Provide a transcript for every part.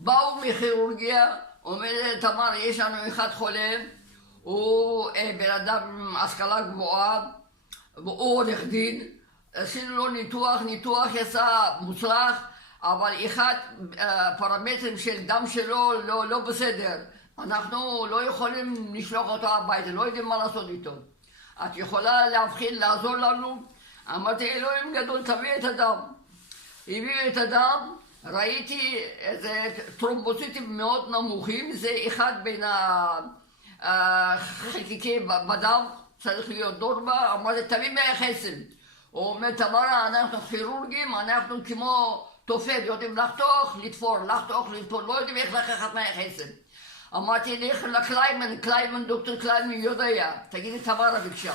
באו מכירורגיה, אומרת תמר, יש לנו אחד חולה, הוא בן אדם עם השכלה גבוהה, הוא עורך דין, עשינו לו ניתוח יצא מוצלח, אבל אחד פרמטרים של דם שלו לא בסדר. אנחנו לא יכולים לשלוח אותו הביתה, לא יודעים מה לעשות איתו. את יכולה להבחין, לעזור לנו? אמרתי, אלוהים גדול, תביא את הדם. הביאו את הדם, ראיתי איזה טרומבוציטים מאוד נמוכים, זה אחד בין החלקיקי בדם, צריך להיות נורמה. אמרתי, תביא מי חסד. הוא אומר, תמרה, אנחנו כירורגים, אנחנו כמו תופד, יודעים לחתוך, לתפור, לא יודעים איך לקחת מי חסד. אמרתי, לך לקליימן, דוקטור קליימן יודע, תגידי תמרה בבקשה.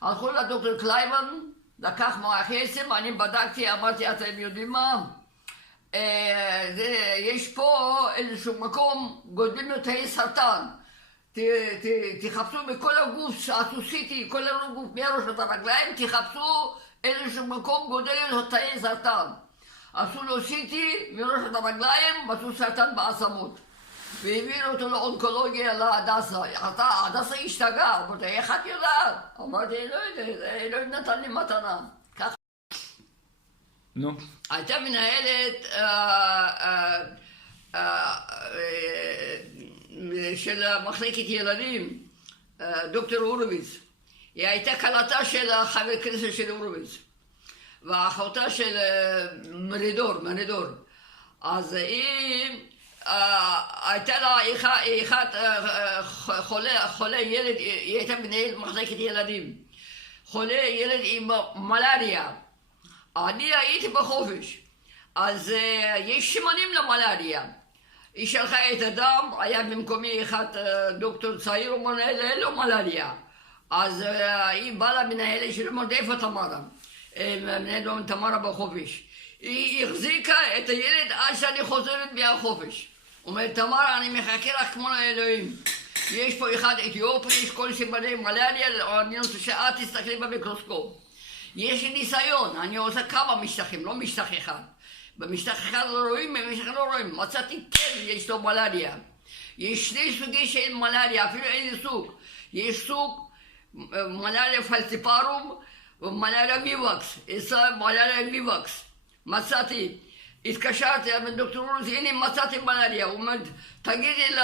הלכו לדוקטור קליימן, לקח מוח עצם, אני בדקתי, אמרתי, אתם יודעים מה? יש פה איזשהו מקום, גודלים לו תאי סרטן. תחפשו בכל הגוף, הסוסיטי, כל הגוף מראש את הרגליים, תחפשו איזשהו מקום, גודלים לו תאי סרטן. עשו לו סיטי מראש את הרגליים, ועשו סרטן בעצמות. והביאו אותו לאונקולוגיה להדסה. הדסה השתגע, אמרתי, איך את יודעת? אמרתי, לא יודע, אלוהים נתן לי מתנה. ככה. נו. הייתה מנהלת של מחלקת ילדים, דוקטור הורוביץ. היא הייתה כלתה של חבר כנסת של הורוביץ. ואחותה של מרידור. אז היא... הייתה לה אחד חולה ילד, היא הייתה מנהלת מחלקת ילדים, חולה ילד עם מלריה. אני הייתי בחופש, אז יש סימנים למלריה. היא שלחה את הדם, היה במקומי אחד דוקטור צעיר, הוא אומר, אין לו מלריה. אז היא באה למנהלת של איפה תמרה? מנהלת תמרה בחופש. היא החזיקה את הילד עד שאני חוזרת מהחופש. אומרת, תמרה, אני מחכה לך כמו לאלוהים. יש פה אחד אתיופי, יש כל סימני מלריה, אני רוצה שאת תסתכלי במיקרוסקופ. יש לי ניסיון, אני עושה כמה משטחים, לא משטח אחד. במשטח אחד לא רואים, במשטח לא רואים. מצאתי כן, יש לו מלריה. יש שני סוגי של מלריה, אפילו אין לי סוג. יש סוג מלריה פלציפרום ומלריה ויווקס. מלריה ויווקס. מצאתי, התקשרתי לדוקטור הורוביץ, הנה מצאתי מלריה. הוא אומר, תגידי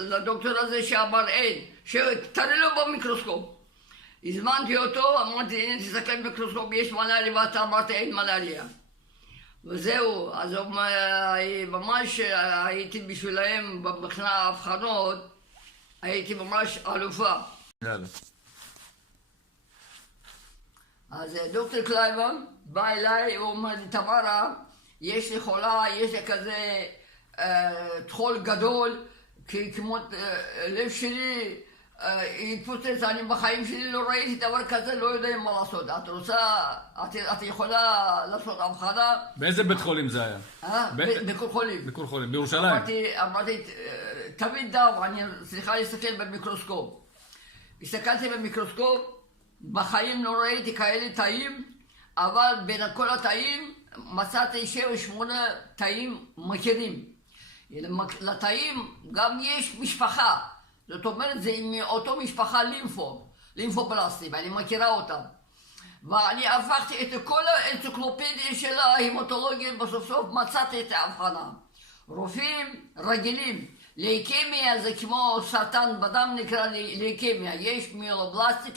לדוקטור הזה שאמר אין, שתראה לו במיקרוסקופ. הזמנתי אותו, אמרתי, הנה תסתכל במיקרוסקופ, יש מלריה, ואתה אמרת אין מלריה. וזהו, אז ממש הייתי בשבילהם מבחינת ההבחנות, הייתי ממש אלופה. יאללה. אז דוקטור קליימן בא אליי, הוא אומר לי, תמרה, יש לי חולה, יש לי כזה טחול גדול, כמו לב שלי התפוצץ, אני בחיים שלי לא ראיתי דבר כזה, לא יודע מה לעשות. את רוצה, את יכולה לעשות הבחנה? באיזה בית חולים זה היה? בכל חולים. בכל חולים, בירושלים. אמרתי, תמיד דם, אני צריכה להסתכל במיקרוסקופ. הסתכלתי במיקרוסקופ, בחיים לא ראיתי כאלה תאים, אבל בין כל התאים מצאתי 7-8 תאים מכירים. לתאים גם יש משפחה, זאת אומרת זה מאותו משפחה לימפובלסטים, אני מכירה אותם. ואני הפכתי את כל האנציקלופדיה של ההמטולוגיה, בסוף סוף מצאתי את ההבחנה. רופאים רגילים, ליקמיה זה כמו סרטן בדם נקרא ליקמיה, יש מיולובלסטיק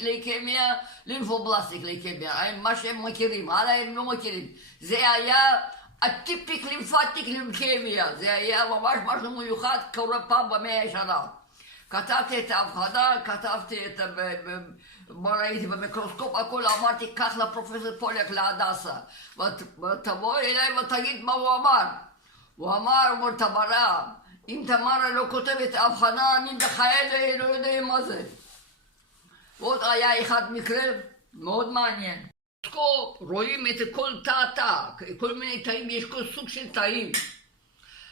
ליקמיה, לימפובלסטיק ליקמיה, מה שהם מכירים, הלאה הם לא מכירים. זה היה הטיפיק לימפטיק ליקמיה, זה היה ממש משהו מיוחד, קורה פעם ב100 שנה. כתבתי את ההבחנה, כתבתי את מה ראיתי במיקרוסקופ, הכל אמרתי, קח לפרופסור פולק להדסה, ותבוא אליי ותגיד מה הוא אמר. הוא אמר, תמרה, אם תמרה לא כותבת הבחנה, אני בחיי לא יודע מה זה. ועוד היה אחד מקרה מאוד מעניין. רואים את כל תא, כל מיני תאים, יש כל סוג של תאים.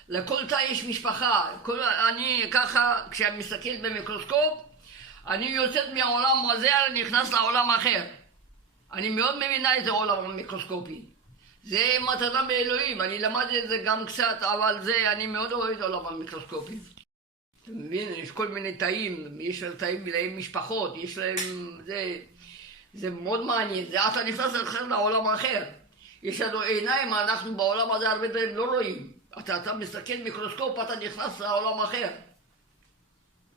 לכל תא יש משפחה. אני ככה, כשאני מסתכל במיקרוסקופ, אני יוצאת מהעולם הזה, אני נכנס לעולם אחר. אני מאוד מבינה את העולם המיקרוסקופי. זה מתנה מאלוהים, אני למדתי את זה גם קצת, אבל זה, אני מאוד אוהב את עולם המיקרוסקופי. אתה מבין, יש כל מיני תאים, יש תאים מלאים משפחות, יש להם, זה מאוד מעניין, זה אתה נכנס לעולם אחר. יש לנו עיניים, אנחנו בעולם הזה הרבה דברים לא רואים. אתה מסתכל מיקרוסקופ, אתה נכנס לעולם אחר.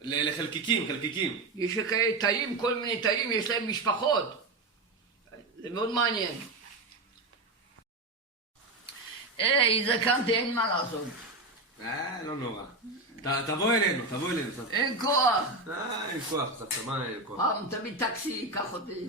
לחלקיקים, חלקיקים. יש כאלה תאים, כל מיני תאים, יש להם משפחות. זה מאוד מעניין. היי, זקנתי, אין מה לעשות. לא נורא. תבוא אלינו, תבוא אלינו. אין כוח. אין כוח, קצת, מה אין כוח? פעם תביא טקסי, ייקח אותי.